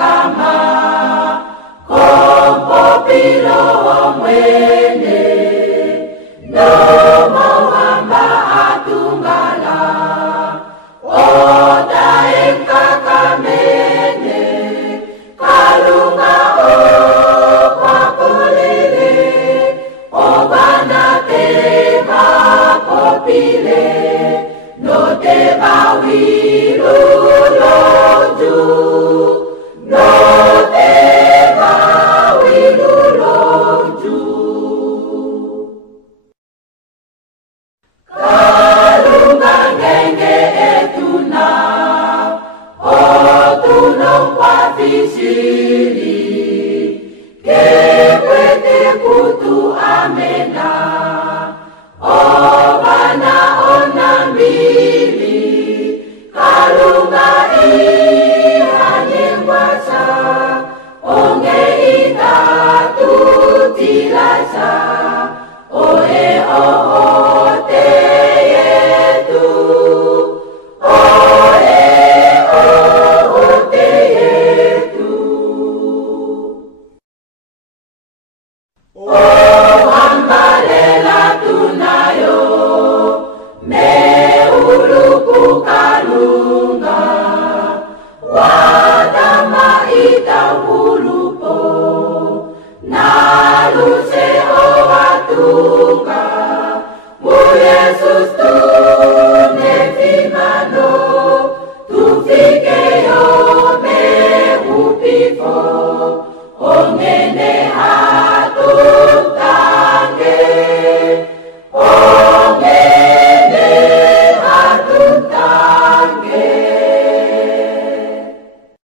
kama kompo pilo mwene nomo wamba atungala oda eka kamene kalunga o kwa kulele obana teba kopile no teba wilu loju no teba wilu loju kalunga ngenge etuna o tuno kwa fisiri